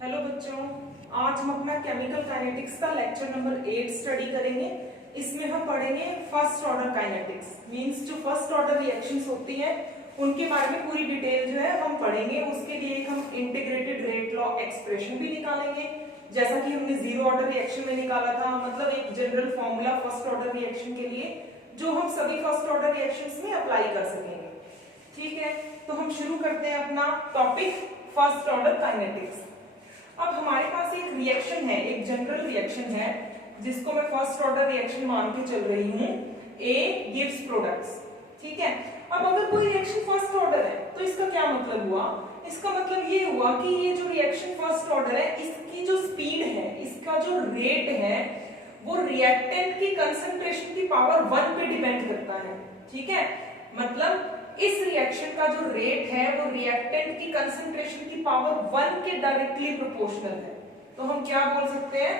Hello बच्चों, आज हम अपना केमिकल काइनेटिक्स का लेक्चर नंबर 8 स्टडी करेंगे। इसमें हम पढ़ेंगे फर्स्ट ऑर्डर काइनेटिक्स, मींस जो फर्स्ट ऑर्डर रिएक्शंस होती हैं उनके बारे में पूरी डिटेल जो है हम पढ़ेंगे। उसके लिए हम इंटीग्रेटेड रेट लॉ एक्सप्रेशन भी निकालेंगे, जैसा कि हमने जीरो ऑर्डर रिएक्शन में निकाला था। मतलब एक general formula first order reaction के लिए जो हम सभी फर्स्ट ऑर्डर रिएक्शंस में अप्लाई कर सकेंगे। ठीक है, तो हम शुरू करते हैं अपना टॉपिक फर्स्ट ऑर्डर काइनेटिक्स। अब हमारे पास एक रिएक्शन है, एक जनरल रिएक्शन है जिसको मैं फर्स्ट ऑर्डर रिएक्शन मान के चल रही हूं। A gives products. ठीक है, अब अगर कोई रिएक्शन फर्स्ट ऑर्डर है तो इसका क्या मतलब हुआ? इसका मतलब ये हुआ कि ये जो रिएक्शन फर्स्ट ऑर्डर है इसकी जो स्पीड है, इसका जो रेट है वो रिएक्टेंट की कंसंट्रेशन की पावर 1 पे डिपेंड करता है। ठीक है, मतलब इस रिएक्शन का जो रेट है वो रिएक्टेंट की कंसंट्रेशन की पावर 1 के डायरेक्टली प्रोपोर्शनल है। तो हम क्या बोल सकते हैं,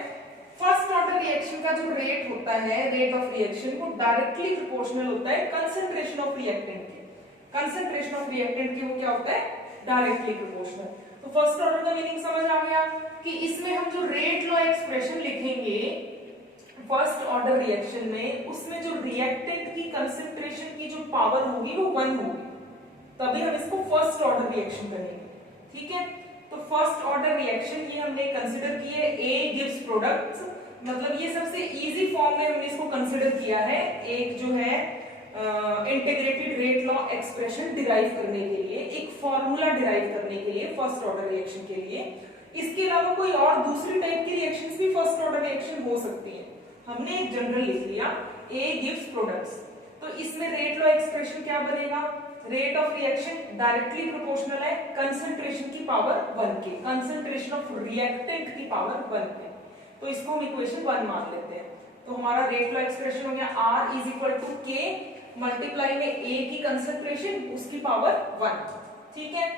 फर्स्ट ऑर्डर रिएक्शन का जो रेट होता है, रेट ऑफ रिएक्शन, वो डायरेक्टली प्रोपोर्शनल होता है कंसंट्रेशन ऑफ रिएक्टेंट के। कंसंट्रेशन ऑफ रिएक्टेंट के वो क्या होता है, डायरेक्टली प्रोपोर्शनल। तो फर्स्ट ऑर्डर का मीनिंग समझ आ गया कि इसमें हम जो रेट लॉ एक्सप्रेशन लिखेंगे फर्स्ट ऑर्डर रिएक्शन में, उसमें जो रिएक्टेंट की कंसंट्रेशन की जो पावर होगी वो 1 होगी, तभी हम इसको फर्स्ट ऑर्डर रिएक्शन कहेंगे। ठीक है, तो फर्स्ट ऑर्डर रिएक्शन ये हमने कंसीडर की है ए गिव्स प्रोडक्ट्स। मतलब ये सबसे इजी फॉर्म में हमने इसको कंसीडर किया है, एक जो है integrated rate law expression derive करने के लिए, एक फॉर्मूला डिराइव करने के लिए फर्स्ट ऑर्डर रिएक्शन के लिए। इसके अलावा कोई और दूसरी टाइप की रिएक्शंस भी फर्स्ट ऑर्डर रिएक्शन हो सकती है। हमने एक जनरल लिख लिया ए गिव्स प्रोडक्ट्स, तो इसमें रेट लॉ एक्सप्रेशन क्या बनेगा, rate of reaction directly proportional है कंसंट्रेशन की पावर 1 के, कंसंट्रेशन ऑफ रिएक्टेंट की पावर 1 पे। तो इसको हम इक्वेशन 1 मान लेते हैं। तो हमारा रेट लॉ एक्सप्रेशन हो गया R इज इक्वल टू के मल्टीप्लाई में A की कंसंट्रेशन उसकी पावर 1। ठीक है,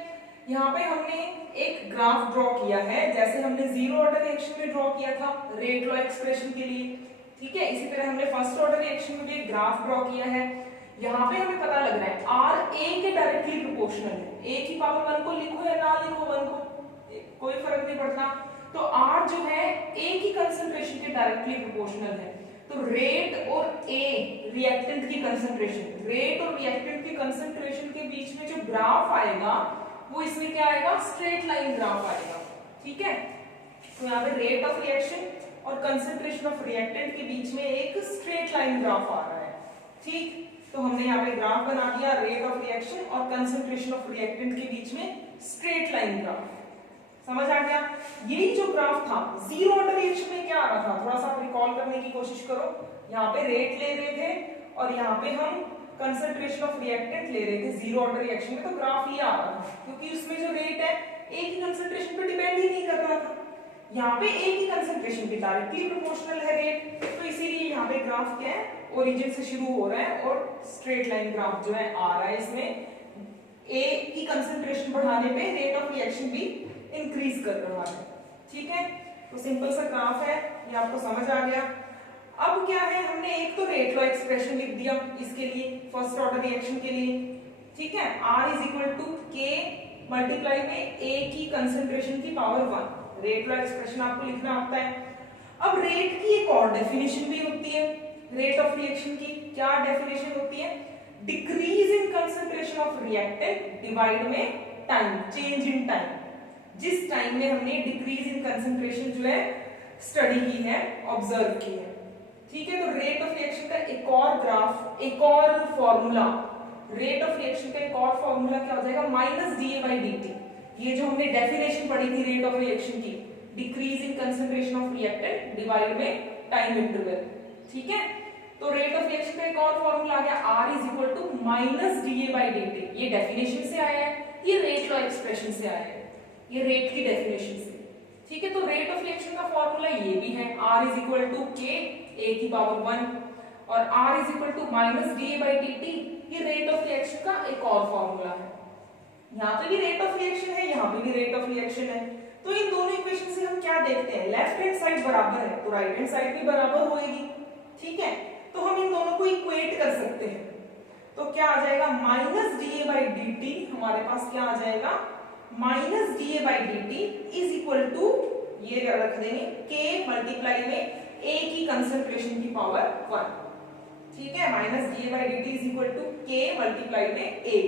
यहाँ पे हमने एक ग्राफ ड्रॉ किया है जैसे हमने जीरो ऑर्डर रिएक्शन में ड्रॉ किया था रेट लॉ एक्सप्रेशन के लिए। ठीक है, इसी तरह हमने फर्स्ट ऑर्डर रिएक्शन में भी एक ग्राफ ड्रॉ किया है। यहाँ पे हमें पता लग रहा है R A के डायरेक्टली प्रोपोर्शनल है। A की पावर 1 को लिखो या ना लिखो 1 को, कोई फर्क नहीं पड़ता। तो R जो है A की कंसंट्रेशन के डायरेक्टली प्रोपोर्शनल है। तो रेट और A रिएक्टेंट की कंसंट्रेशन, रेट और रिएक्टेंट की कंसंट्रेशन के बीच में जो ग्राफ आएगा वो इसमें क्या आएगा, स्ट्रेट लाइन ग्राफ आएगा। ठीक है, तो यहाँ पे रेट ऑफ रिएक्शन और कंसंट्रेशन ऑफ रिएक्टेंट के बीच में एक स्ट्रेट लाइन ग्राफ आ रहा है। ठीक, तो हमने यहाँ पे ग्राफ बना दिया रेट ऑफ रिएक्शन और कंसंट्रेशन ऑफ रिएक्टेंट के बीच में स्ट्रेट लाइन ग्राफ। समझ आ गया? यही जो ग्राफ था जीरो ऑर्डर रिएक्शन में क्या आ रहा था, थोड़ा सा रिकॉल करने की कोशिश करो। यहाँ पे रेट ले रहे थे और यहाँ पे हम कंसंट्रेशन ऑफ रिएक्टेंट ले रहे थे जीरो ऑर्डर रिएक्शन में। तो ग्राफ ये आ रहा था क्योंकि उसमें जो रेट है ए की कंसंट्रेशन पे डिपेंड ही नहीं कर रहा था। यहाँ पे ए की कंसंट्रेशन भी डायरेक्टली प्रोपोर्शनल है रेट, तो इसीलिए यहाँ पे ग्राफ क्या है, ओरिजिन से शुरू हो रहा है और स्ट्रेट लाइन ग्राफ जो है आ रहा है। इसमें ए की कंसंट्रेशन बढ़ाने पे रेट ऑफ रिएक्शन भी इंक्रीज कर रहा है। ठीक है, तो सिंपल सा ग्राफ है, ये आपको समझ आ गया। अब क्या है, हमने एक तो रेट लॉ एक्सप्रेशन लिख दिया इसके लिए फर्स्ट ऑर्डर रिएक्शन के लिए। ठीक है, R इज इक्वल टू के मल्टीप्लाई में A की कंसंट्रेशन की पावर 1। रेट लॉ एक्सप्रेशन आपको लिखना आता है। अब रेट की एक और डेफिनेशन भी होती है रेट ऑफ रिएक्शन की। क्या डेफिनेशन होती है, decrease in concentration of reactant divide में टाइम, चेंज इन टाइम। जिस टाइम में हमने डिक्रीज इन कंसंट्रेशन जो है स्टडी की है, ऑब्जर्व की है। ठीक है, तो रेट ऑफ रिएक्शन का एक और ग्राफ, एक और फॉर्मूला, रेट ऑफ रिएक्शन का एक और फॉर्मूला क्या हो जाएगा, माइनस DA/dt। ये जो हमने डेफिनेशन पढ़ी थी रेट ऑफ रिएक्शन की, decrease in concentration of reactant divide में टाइम इंटरवल। ठीक है, तो रेट ऑफ रिएक्शन का एक और फॉर्मूला आ गया R is equal to minus DA/dt। ये डेफिनेशन से आया है, ये रेट लॉ एक्सप्रेशन से आया है, ये रेट की डेफिनेशन से। ठीक है, तो रेट ऑफ रिएक्शन का फॉर्मूला ये भी है R is equal to k A की पावर 1 और R is equal to minus DA/dt। ये रेट ऑफ रिएक्शन का एक और फॉर्मूला है। यहाँ पे भी रेट ऑफ रिएक्शन है, यहाँ पे भी रेट ऑफ रिएक्शन है। तो इन दोनों इक्वेशन से हम क्या देखते हैं, लेफ्ट हैंड साइड बराबर है तो राइट हैंड साइड भी बराबर होएगी। ठीक है, तो हम इन दोनों को इक्वेट कर सकते हैं। तो क्या आ जाएगा, माइनस DA/dt हमारे पास क्या आ जाएगा, minus DA/dt is equal equal to ये रख देंगे k मल्टीप्लाई में a की कंसंट्रेशन की पावर 1, ठीक है, minus da/dt is equal to k multiply में a।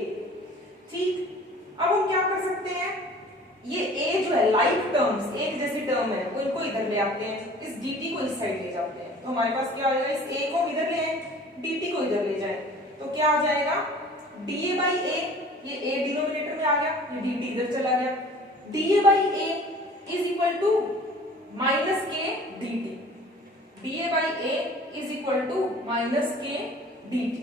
ठीक, अब हम क्या कर सकते हैं, ये a जो है लाइक टर्म्स, एक जैसी टर्म है, वो इनको इधर ले आते हैं, इस dt को इस साइड ले जाते हैं, तो हमारे पास क्या आएगा, इस a को इधर ले आए, dt को इधर ले जाए, तो क्या आ जाएगा da/a, ये a डिनोमिनेटर में आ गया, ये dt इधर चला गया, da/a is equal to minus k dt, da/a is equal to minus k dt,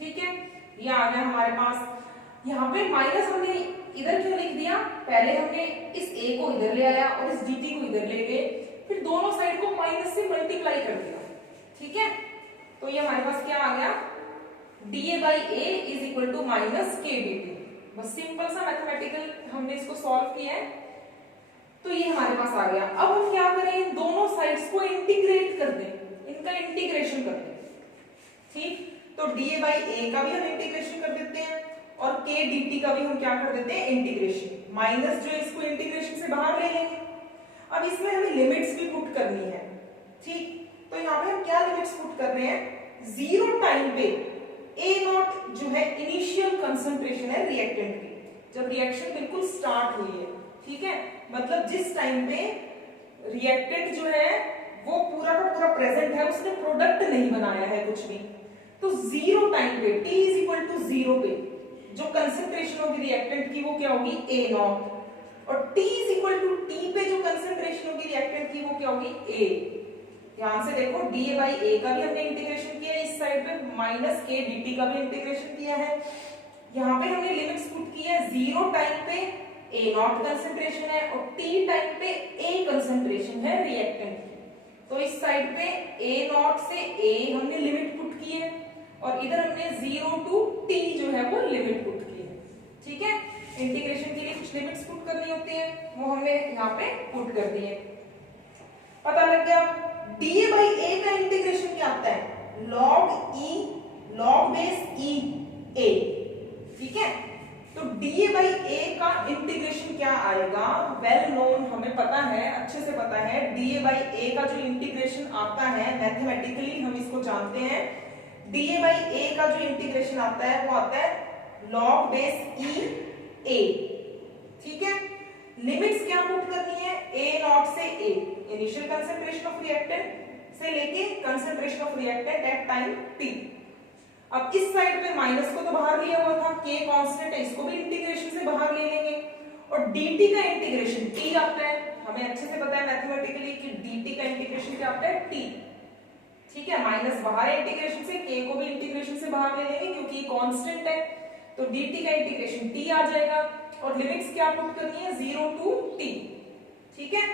ठीक है, ये आ गया हमारे पास। यहाँ पे माइनस हमने इधर क्यों लिख दिया, पहले हमने इस a को इधर ले आया और इस dt को इधर ले गए, फिर दोनों साइड को माइनस से मल्टीप्लाई कर दिया, ठीक है, तो ये हमारे पास क्या आ गया, da/a is equal to minus k dt। बस सिंपल सा मैथमेटिकल हमने इसको सॉल्व किया है, तो ये हमारे पास आ गया। अब हम क्या करें, दोनों साइड्स को इंटीग्रेट कर दें, इनका इंटीग्रेशन कर दें, ठीक, तो da/a का भी हम इंटीग्रेशन कर देते हैं और k dt का भी हम क्या कर देते हैं, इंटीग्रेशन, माइनस जो इसको इंटीग्रेशन से बाहर ले लेंगे। अब इसमें हमें लिमिट्स भी पुट करनी है, ठीक, तो यहाँ पे हम क्या लिमिट्स पुट कर रहे हैं, 0 टाइम पे a0 जो है इनिशियल कंसंट्रेशन है रिएक्टेंट की, जब रिएक्शन बिल्कुल स्टार्ट हुई है, ठीक है, मतलब जिस टाइम पे रिएक्टेंट जो है वो पूरा का पूरा प्रेजेंट है, उसने प्रोडक्ट नहीं बनाया है कुछ भी, तो 0 टाइम पे t इज इक्वल टू 0 पे जो कंसंट्रेशन होगी रिएक्टेंट की वो क्या होगी, a0, और t is equal to t पे जो कंसंट्रेशन होगी रिएक्टेंट की वो क्या होगी, a। ध्यान से देखो da/a का भी हमने इंटीग्रेशन किया है, इस साइड पे माइनस k dt का भी इंटीग्रेशन किया है, यहाँ पे हमने लिमिट्स पुट की है, 0 टाइम पे a0 कंसंट्रेशन है और t टाइम पे a कंसंट्रेशन है रिएक्टेंट की, तो इस साइड पे a0 से a हमने लिमिट पुट की है और इधर हमने 0 टू t जो है वो लिमिट पुट की है, ठीक है, इंटीग्रेशन के लिए कुछ लिमिट्स पुट करनी होती है, वो हमने यहाँ पे पुट कर दी है। पता लग गया, da/a का इंटीग्रेशन क्या आता है, log बेस e a, ठीक है, तो da/a का इंटीग्रेशन क्या आएगा, वेल नोन, हमें पता है, अच्छे से पता है, da/a का जो इंटीग्रेशन आता है मैथमेटिकली हम इसको जानते हैं, da/a का जो इंटीग्रेशन आता है वो आता है log बेस e a, ठीक है, लिमिट्स क्या पुट करनी है, a0 से a, initial concentration of reactant से लेके concentration of reactant at time t। अब इस साइड पे माइनस को तो बाहर लिया हुआ था, k कांस्टेंट है, इसको भी इंटीग्रेशन से बाहर ले लेंगे, और dt का इंटीग्रेशन t आता है, हमें अच्छे से पता है मैथमेटिकली कि dt का इंटीग्रेशन क्या आता है, t, ठीक है, माइनस बाहर है इंटीग्रेशन से, k को भी इंटीग्रेशन से बाहर ले लेंगे क्योंकि कांस्टेंट है, तो dt का इंटीग्रेशन t आ जाएगा, और लिमिट्स क्या पुट करनी है, 0 टू t, ठीक है,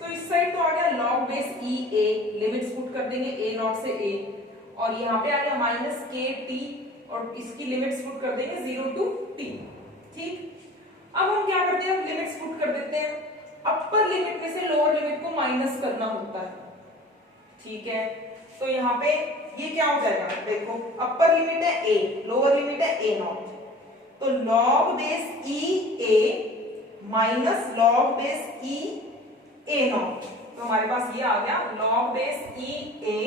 तो इस साइड तो आ गया log base e a, limits put कर देंगे a0 से a, और यहाँ पे आ गया माइनस k t, और इसकी लिमिट्स पुट कर देंगे 0 टू t, ठीक। अब हम क्या करते हैं, लिमिट्स पुट कर देते हैं, अपर लिमिट में से लोअर लिमिट को माइनस करना होता है, ठीक है, तो यहाँ पे ये क्या हो जाएगा, देखो अपर लिमिट है a, लोअर लिमिट है a0, तो log base e a minus log base e a0, तो हमारे पास ये आ गया log base e a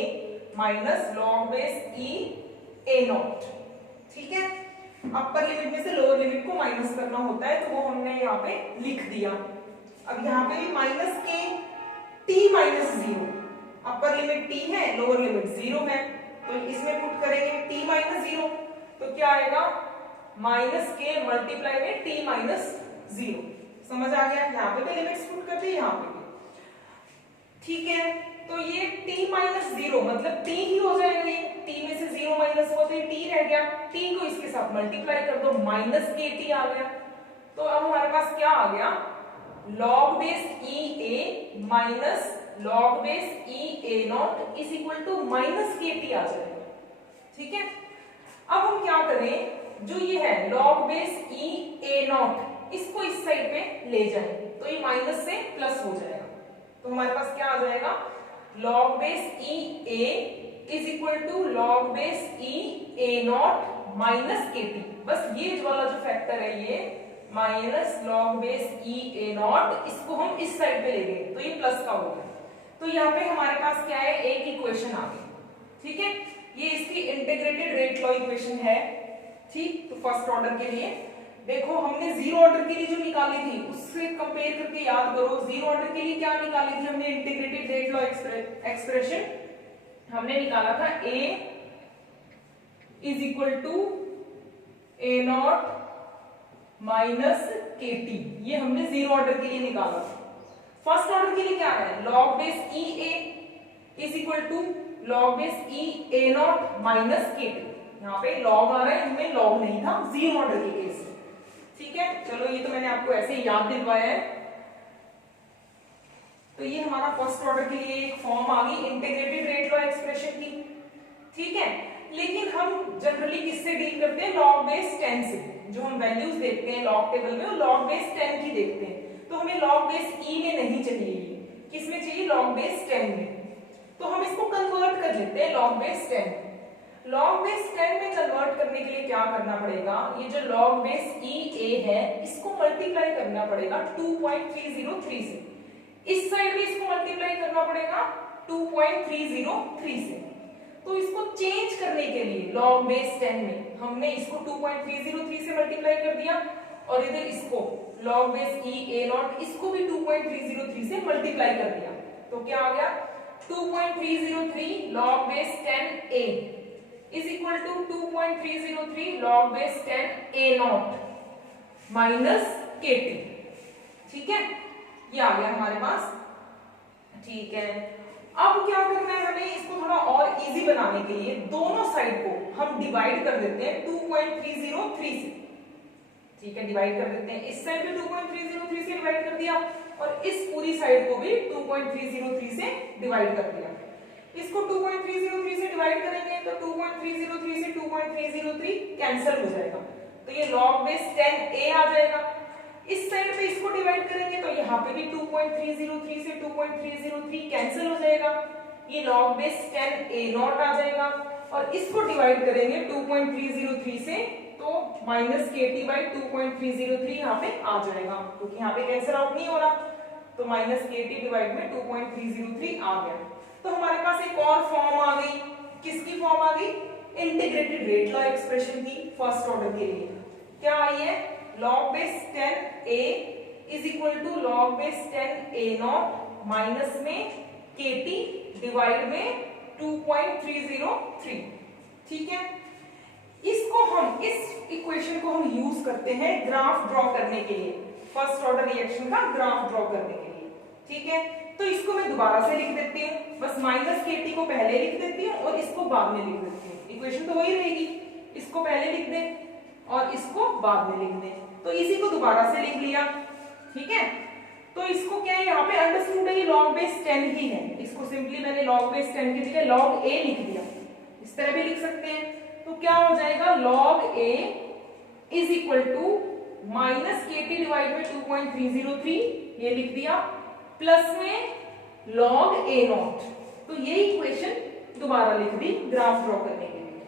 minus log base e a0, ठीक है, अपर लिमिट में से लोअर लिमिट को माइनस करना होता है, तो वो हमने यहाँ पे लिख दिया। अब यहाँ पे भी minus k t minus 0, upper limit t है, लोअर लिमिट 0 है, तो इसमें पुट करेंगे t माइनस 0, तो क्या आएगा, माइनस के मल्टीप्लाई में t माइनस 0, समझ आ गया, यहाँ पे भी लिमिट्स पुट कर दी, यहाँ पे भी, ठीक है, तो ये t माइनस 0 मतलब t ही हो जाएगा, ये t में से 0 माइनस हुआ तो ये t रह गया, t को इसके साथ मल्टीप्लाई कर दो, माइनस के t आ गया, तो अब हमारे पास क्या आ गया, log base e a minus log base e a0 is equal to minus k t आ जाएगा, ठीक है। अब हम क्या करें, जो ये है log बेस e a0 इसको इस साइड पे ले जाएं, तो ये माइनस से प्लस हो जाएगा, तो हमारे पास क्या आ जाएगा, log base e a is equal to log base e a0 minus k t, बस ये वाला जो फैक्टर है ये minus log base e A naught, इसको हम इस साइड पे ले गए तो ये प्लस का हो गया। तो यहाँ पे हमारे पास क्या है, एक इक्वेशन आ गई, ठीक है। ये इसकी इंटीग्रेटेड रेट लॉ इक्वेशन है, ठीक। तो फर्स्ट ऑर्डर के लिए देखो हमने जीरो ऑर्डर के लिए जो निकाली थी उससे कंपेयर करके याद करो, जीरो ऑर्डर के लिए क्या निकाली थी हमने, इंटीग्रेटेड रेट लॉ एक्सप्रेशन हमने निकाला था a is equal to A naught minus k t, ये हमने जीरो ऑर्डर के लिए निकाला था। फर्स्ट ऑर्डर के लिए क्या है, log base e A is equal to log base e A naught minus k t, यहाँ पे लॉग आ रहा है, इनमें लॉग नहीं था जीरो ऑर्डर के केस, ठीक है। चलो ये तो मैंने आपको ऐसे ही याद दिलवाया है। तो ये हमारा फर्स्ट ऑर्डर के लिए एक फॉर्म आ गई इंटीग्रेटेड रेट लॉ एक्सप्रेशन की, ठीक है। लेकिन हम जनरली किससे डील करते हैं, लॉग बेस 10 से। जो हम वैल्यूज देखते हैं लॉग टेबल में वो लॉग बेस 10 की देखते हैं, तो हमें लॉग बेस ई में नहीं चाहिए, किसमें चाहिए, लॉग बेस 10 में। तो हम इसको कन्वर्ट कर लेते हैं लॉग बेस 10। लॉग बेस 10 में कन्वर्ट करने के लिए क्या करना पड़ेगा, ये जो लॉग बेस ई ए है इसको मल्टीप्लाई करना पड़ेगा 2.303 से, इस साइड भी इसको मल्टीप्लाई करना पड़ेगा 2.303 से। तो इसको चेंज करने के लिए लॉग बेस 10 में हमने इसको 2.303 से मल्टीप्लाई कर दिया और इधर इसको log base e A naught इसको भी 2.303 से मल्टीप्लाई कर दिया। तो क्या आ गया, 2.303 log base 10a is equal to 2.303 log base 10 a naught minus kt, ठीक है। ये आ गया हमारे पास, ठीक है। अब क्या करना है हमें, इसको थोड़ा और इजी बनाने के लिए दोनों साइड को हम डिवाइड कर देते हैं 2.303 से, ठीक है। डिवाइड कर देते हैं, इस साइड पे 2.303 से डिवाइड कर दिया और इस पूरी साइड को भी 2.303 से डिवाइड कर दिया। इसको 2.303 से डिवाइड करेंगे तो 2.303 से 2.303 कैंसिल हो जाएगा, तो ये log बेस 10a आ जाएगा। इस साइड पे इसको डिवाइड करेंगे तो यहाँ पे भी 2.303 से 2.303 कैंसिल हो जाएगा, ये log बेस 10a नॉट आ जाएगा। और इसको डिवाइड करेंगे 2.303 से तो माइनस kt बाई 2.303 यहाँ पे आ जाएगा, क्योंकि यहाँ पे कैंसिल आउट नहीं हो रहा, तो माइनस kt डिवाइड में 2.303 आ गया। तो हमारे पास एक और फॉर्म आ गई, किसकी फॉर्म आ गई, इंटीग्रेटेड रेट लॉ एक्सप्रेशन की फर्स्ट ऑर्डर के लिए। क्या आई है, log base 10a is equal to log base 10a not minus में kt डिवाइड में 2.303, ठीक है। इसको हम, इस इक्वेशन को हम यूज करते हैं ग्राफ ड्रॉ करने के लिए, फर्स्ट ऑर्डर रिएक्शन का ग्राफ ड्रॉ करने के लिए, ठीक है। तो इसको मैं दोबारा से लिख देती हूँ, बस माइनस kt को पहले लिख देती हूँ और इसको बाद में लिख देती हूँ, इक्वेशन तो वही रहेगी, इसको पहले लिख दें और इसको बाद में लिख दें। तो इसी को दोबारा से लिख लिया, ठीक है। तो इसको क्या है, यहाँ पे अंडरस्टूड है ये log बेस 10 ही है, इसको सिंपली मैंने log बेस 10 की जगह log a लिख दिया, इस तरह भी लिख सकते हैं। तो क्या हो जाएगा, log a is equal to minus kt divide में 2.303 ये लिख दिया, प्लस में log a नॉट। तो ये इक्वेशन दोबारा लिख दी ग्राफ ड्रॉ करने के लिए।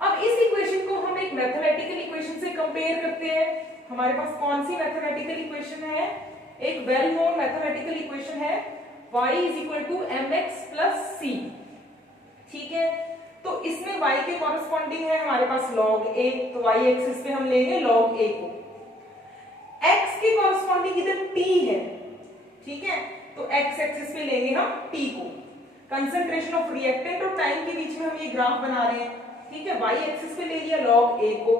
अब इस इक्वेशन को हम एक मैथमेटिकल इक्वेशन से कंपेयर करते हैं। हमारे पास कौन सी मैथमेटिकल इक्वेशन है, एक वेल नोन मैथमेटिकल इक्वेशन है y is equal to mx plus c, ठीक है। तो इसमें y के कॉरेस्पॉन्डिंग है हमारे पास log a, तो y एक्सिस पे हम लेंगे log a को, x के कॉरेस्पॉन्डिंग इधर t है, ठीक है। तो x एक्सिस पे लेंगे हम t को, कंसंट्रेशन ऑफ रिएक्टेंट और टाइम के बीच में हम ये ग्राफ बना रहे हैं, ठीक है। y एक्सिस पे ले लिया log a को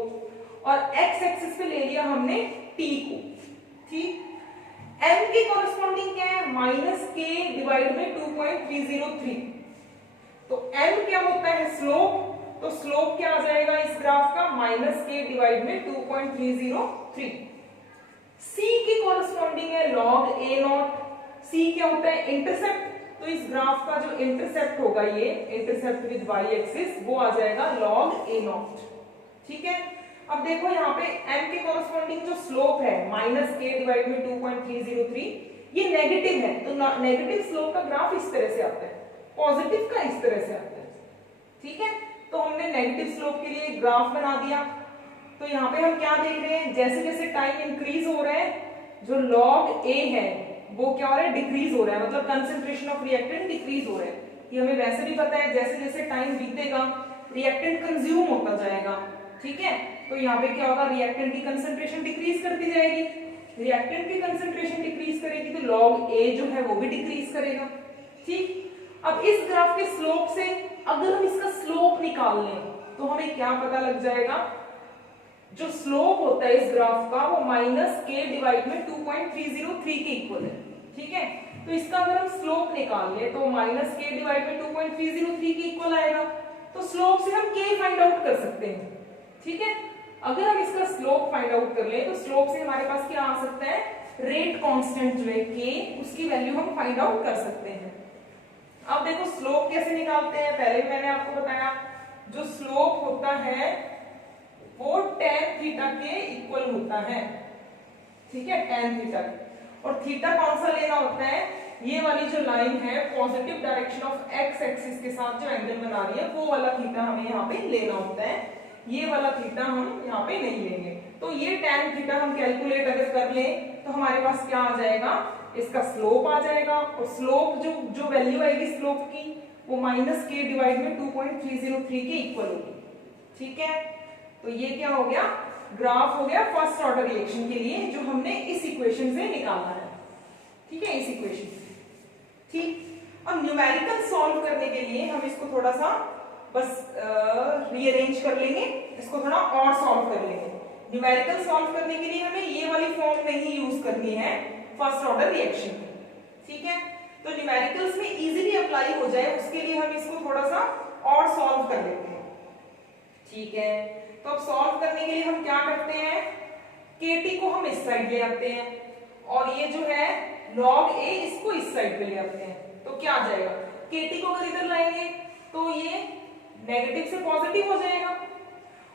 और x एक्सिस पे ले लिया हमने t को, ठीक। m के कॉरेस्पॉन्डिंग क्या है, माइनस k डिवाइड में 2.303, तो m क्या होता है, स्लोप, तो स्लोप क्या आ जाएगा इस ग्राफ का, माइनस k डिवाइड में 2.303। c के कॉरेस्पॉन्डिंग है log a नॉट, c क्या होता है, इंटरसेप्ट, तो इस ग्राफ का जो इंटरसेप्ट होगा, ये इंटरसेप्ट विद y एक्सिस, वो आ जाएगा log a नॉट, ठीक है। अब देखो यहाँ पे m के कॉरेस्पॉन्डिंग जो स्लोप है माइनस k डिवाइड में 2.303, ये नेगेटिव है, तो नेगेटिव स्लोप का ग्राफ इस तरह से आता है, पॉजिटिव का इस तरह से आता है, ठीक है। तो हमने नेगेटिव स्लोप के लिए ग्राफ बना दिया। तो तो यहाँ पे हम क्या देख रहे हैं, जैसे जैसे टाइम इंक्रीज हो रहा है जो log A है वो क्या हो रहा है, डिक्रीज हो रहा है, मतलब कंसेंट्रेशन ऑफ रिएक्टेंट डिक्रीज हो रहा है। ये हमें वैसे भी पता है, जैसे जैसे टाइम बीतेगा रिएक्टेंट कंज्यूम होता जाएगा, ठीक है। तो यहाँ पे क्या होगा, रिएक्टेंट की कंसेंट्रेशन डिक्रीज करती जाएगी, रिएक्टेंट की कंसेंट्रेशन डिक्रीज करेगी तो log A जो है वो भी डिक्रीज करेगा, ठीक। अब इस ग्राफ के स्लोप से अगर हम इसका स्लोप निकाल लें तो हमें क्या पता लग जाएगा, जो स्लोप होता है इस ग्राफ का वो -k डिवाइड में 2.303 के इक्वल है, ठीक है। तो इसका अगर हम स्लोप निकाल ले तो -k डिवाइड में 2.303 के इक्वल आएगा। तो स्लोप से हम k फाइंड आउट कर सकते हैं, ठीक है। अगर हम इसका स्लोप फाइंड आउट कर ले तो स्लोप से हमारे पास क्या आ सकता है, रेट कांस्टेंट जो है k, उसकी वैल्यू हम फाइंड आउट कर सकते हैं। अब देखो स्लोप कैसे निकालते हैं, पहले भी मैंने आपको बताया, जो स्लोप होता है वो tan थीटा के इक्वल होता है, ठीक है, tan थीटा। और थीटा कौन सा लेना होता है, ये वाली जो लाइन है positive direction of x axis के साथ जो एंगल बना रही है वो वाला थीटा हमें यहाँ पे लेना होता है, ये वाला थीटा हम यहाँ पे नहीं लेंगे। तो ये tan थीटा हम कैलकुलेट अगर कर लें तो हमारे पास क्या आ जाएगा, इसका स्लोप आ जाएगा, और स्लोप जो वैल्यू आएगी स्लोप की वो -k डिवाइड में 2.303 के इक्वल होगी, ठीक है। तो ये क्या हो गया, ग्राफ हो गया फर्स्ट ऑर्डर रिएक्शन के लिए जो हमने इस इक्वेशन से निकाला है, ठीक है, इस इक्वेशन से, ठीक। अब न्यूमेरिकल सॉल्व करने के लिए हम इसको थोड़ा सा बस रीअरेंज कर लेंगे, इसको थोड़ा और सॉल्व कर लेंगे। न्यूमेरिकल सॉल्व करने के लिए हमें ये वाली फॉर्म नहीं यूज करनी है फर्स्ट ऑर्डर रिएक्शन की, ठीक है। तो न्यूमेरिकल्स में इजीली अप्लाई हो जाए उसके लिए हम इसको थोड़ा सा और सॉल्व कर लेते हैं, ठीक है। तो अब सॉल्व करने के लिए हम क्या करते हैं, KT को हम इस साइड ले आते हैं और ये जो है log A इसको इस साइड पे ले आते हैं, तो क्या आ जाएगा, KT को अगर इधर लाएंगे तो ये नेगेटिव से पॉजिटिव हो जाएगा,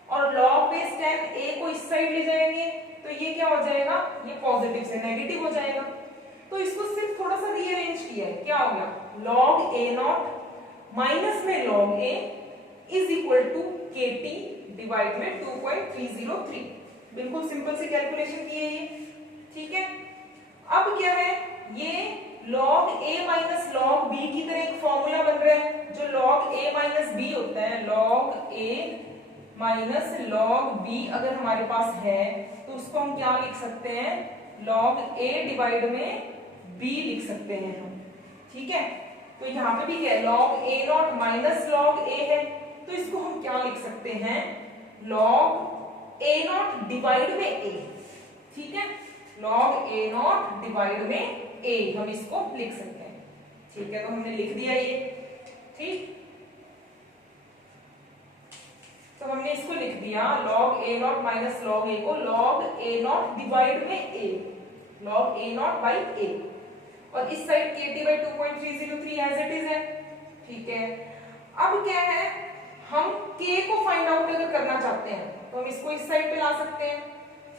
और log बेस 10 A को इस साइड ले जाएंगे तो ये क्या हो जाएगा, ये पॉजिटिव से नेगेटिव हो जाएगा। तो इसको सिर्फ थोड़ा सा रीअरेंज किया है, क्या हो गया, log A0 माइनस में log A is equal to KT divide में 2.303, बिल्कुल सिंपल सी कैलकुलेशन की है ये, ठीक है। अब क्या है, ये log A minus log B की तरह एक फॉर्मूला बन रहा है, जो log A माइनस B होता है, log A minus log B अगर हमारे पास है तो उसको हम क्या लिख सकते हैं, log A डिवाइड में B लिख सकते हैं हम, ठीक है। तो यहाँ पे भी क्या है, log A0 माइनस log A है, तो इसको हम क्या लिख सकते हैं, log A0 डिवाइड में A, ठीक है, log A0 डिवाइड में A हम इसको लिख सकते हैं, ठीक है। तो हमने लिख दिया ये, ठीक। तो हमने इसको लिख दिया log A0 माइनस log A को log A0 डिवाइड में A, log A0 by A, और इस side KT by 2.303 as it is है, ठीक है। अब क्या है, हम K को फाइंड आउट अगर करना चाहते हैं तो हम इसको इस साइड पे ला सकते हैं,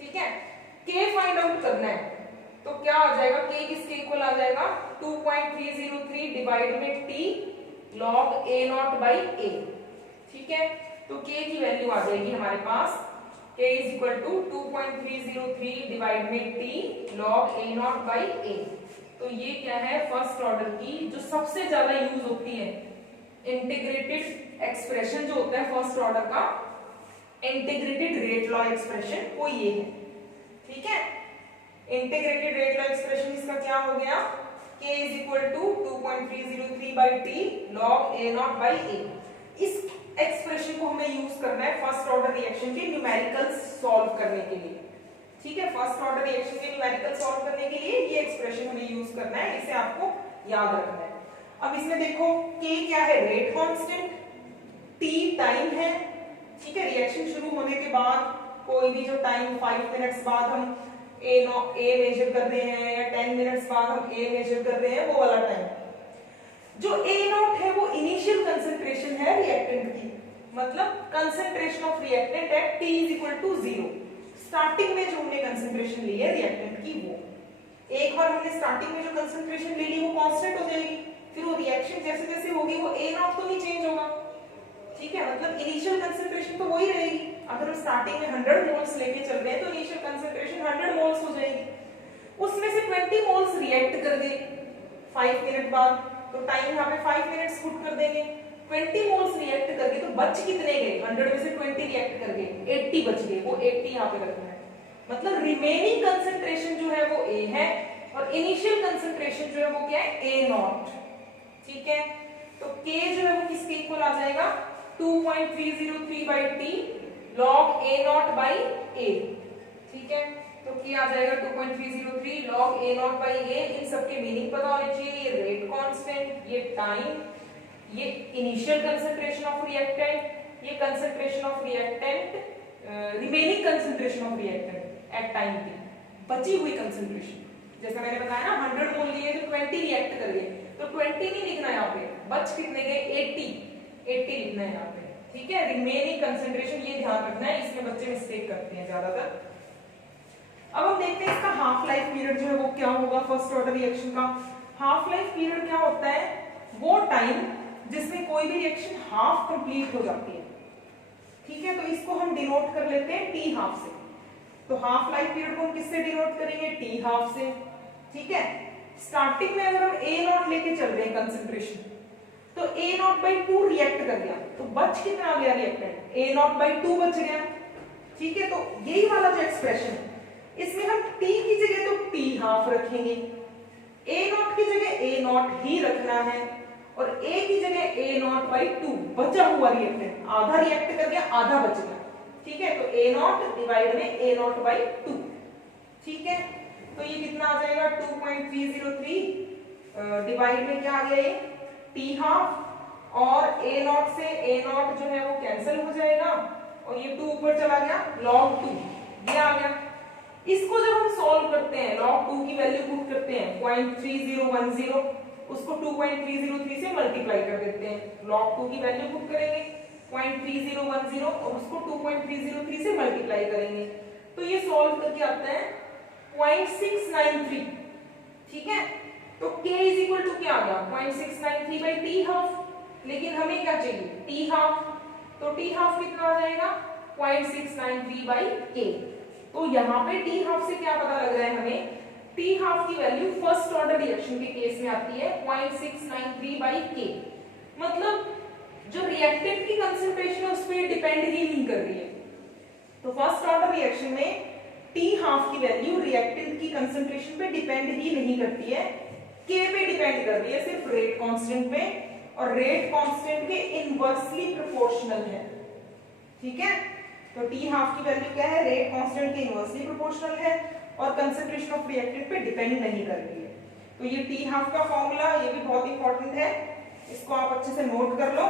ठीक है। K फाइंड आउट करना है तो क्या आ जाएगा, K किसके इक्वल आ जाएगा, 2.303 डिवाइड में T log A0 by A, ठीक है। तो K की वैल्यू आ जाएगी हमारे पास, K is equal to 2.303 divide में T log A0 by A। तो ये क्या है, फर्स्ट ऑर्डर की जो सबसे ज्यादा यूज होती है इंटीग्रेटेड एक्सप्रेशन जो होता है फर्स्ट ऑर्डर का, इंटीग्रेटेड रेट लॉ एक्सप्रेशन वो ये है, ठीक है। इंटीग्रेटेड रेट लॉ एक्सप्रेशन इसका क्या हो गया, K is equal to 2.303 by T log A0 by A। इस एक्सप्रेशन को हमें यूज करना है फर्स्ट ऑर्डर रिएक्शन के न्यूमेरिकल्स सॉल्व करने के लिए, ठीक है। फर्स्ट ऑर्डर रिएक्शन के न्यूमेरिकल सॉल्व करने के लिए ये एक्सप्रेशन हमें यूज करना है, इसे आपको याद रखना है। अब इसमें देखो K क्या है, रेट कांस्टेंट, T टाइम है, ठीक है। रिएक्शन शुरू होने के बाद कोई भी जो टाइम 5 मिनट्स बाद हम A मेजर कर रहे हैं या 10 मिनट्स बाद हम A मेजर कर रहे हैं, वो वाला टाइम। जो A0 है वो इनिशियल कंसंट्रेशन है रिएक्टेंट की, मतलब concentration of reactant at T is equal to 0। Starting में जो हमने कंसंट्रेशन ली है रिएक्टेंट की, वो एक बार हमने स्टार्टिंग में जो कंसंट्रेशन ले ली वो कांस्टेंट हो जाएगी, फिर वो रिएक्शन जैसे जैसे होगी वो A0 तो नहीं चेंज होगा, ठीक है। मतलब इनिशियल कंसंट्रेशन तो वही रहेगी। अगर हम स्टार्टिंग में 100 मोल्स लेके चल रहे हैं तो इनिशियल कंसंट्रेशन 100 मोल्स हो जाएगी, उसमें से 20 मोल्स रिएक्ट कर गए 5 मिनट बाद, तो टाइम यहाँ पे 5 मिनट्स पुट कर देंगे। 20 मोल्स रिएक्ट कर गए तो बच कितने गए, 100 में से 20 रिएक्ट कर गए, 80 बच गए, वो 80 यहाँ पे रखना है। मतलब रिमेनिंग कंसंट्रेशन जो है वो A है और इनिशियल कंसंट्रेशन जो है वो क्या है, A नॉट। ठीक है, तो K जो है वो किसके इक्वल आ जाएगा, 2.303 by T log A not by A। ठीक है, तो K आ जाएगा 2.303 log A not by A। इन सबके मीनिंग पता होने चाहिए, ये रेट कांस्टेंट, ये टाइम, ये इनिशियल कंसंट्रेशन ऑफ रिएक्टेंट, ये concentration of reactant, remaining concentration of reactant at time T, बची हुई कंसंट्रेशन। जैसा मैंने बताया ना 100 मोल लिए तो 20 रिएक्ट कर गए, तो 20 नहीं लिखना यहाँ पे, बच कितने गए, 80 लिखना है यहाँ पे। ठीक है, रिमेनिंग कंसंट्रेशन, ये ध्यान रखना है, इसमें बच्चे मिस्टेक करते हैं ज्यादातर। अब हम देखते हैं इसका हाफ लाइफ पीरियड जो है वो क्या होगा। फर्स्ट ऑर्डर रिएक्शन का हाफ लाइफ पीरियड क्या होता है, वो टाइम जिसमें कोई भी रिएक्शन हाफ कंप्लीट हो जाती है। ठीक है, तो इसको हम डिनोट कर लेते हैं टी हाफ से। तो हाफ लाइफ पीरियड को हम किससे डिनोट करेंगे, टी हाफ से। ठीक है, स्टार्टिंग में अगर हम ए नॉट लेके चल रहे हैं कंसंट्रेशन, तो ए नॉट बाई 2 रिएक्ट कर गया, तो बच कितना आ गया रिएक्टेंट, ए नॉट बाई 2 बच गया। ठीक है, तो यही वाला जो एक्सप्रेशन है, इसमें हम t की जगह तो t हाफ रखेंगे, a नॉट की जगह a नॉट ही रखना है, और a की जगह a नॉट बाई 2, बचा हुआ रिएक्टेंट, आधा रिएक्ट कर गया, आधा बच गया। ठीक है, तो a नॉट डिवाइड में a नॉट बाई 2। ठीक है, तो ये कितना आ जाएगा, 2.303 डिवाइड में क्या आ गया, ये t हाफ, और a नॉट से a नॉट जो है वो कैंसिल हो जाएगा, और ये 2 ऊपर चला गया, log 2 ये आ गया। इसको जब हम सॉल्व करते हैं, log 2 की वैल्यू पुट करते हैं 0.3010, उसको 2.303 से मल्टीप्लाई कर देते हैं, log 2 की वैल्यू पुट करेंगे 0.3010 और उसको 2.303 से मल्टीप्लाई करेंगे, तो ये सॉल्व करके आता है 0.693। ठीक है, तो k इज इक्वल टू क्या आ गया, 0.693 बाई टी हाफ। लेकिन हमें क्या चाहिए, टी हाफ, तो टी हाफ कितना आ जाएगा, 0.693 बाई k। तो यहाँ पे टी हाफ से क्या पता लग रहा है हमें, टी हाफ की वैल्यू फर्स्ट ऑर्डर रिएक्शन के केस में आती है 0.693 बाई के। मतलब जो रिएक्टेंट की कंसंट्रेशन है उस पर डिपेंड ही नहीं कर रही है। तो फर्स्ट ऑर्डर रिएक्शन में टी हाफ की वैल्यू रिएक्टेंट की कंसंट्रेशन पे डिपेंड ही नहीं करती है, के पे डिपेंड कर रही है, सिर्फ रेट कांस्टेंट पे, और रेट कांस्टेंट के इनवर्सली प्रोपोर्शनल है। ठीक है, तो टी हाफ की वैल्यू क्या है, रेट कांस्टेंट के इनवर्सली प्रोपोर्शनल है और कंसंट्रेशन ऑफ रिएक्टेंट पे डिपेंड नहीं कर रही है। तो ये टी हाफ का फॉर्मूला, ये भी बहुत इंपॉर्टेंट है, इसको आप अच्छे से नोट कर लो।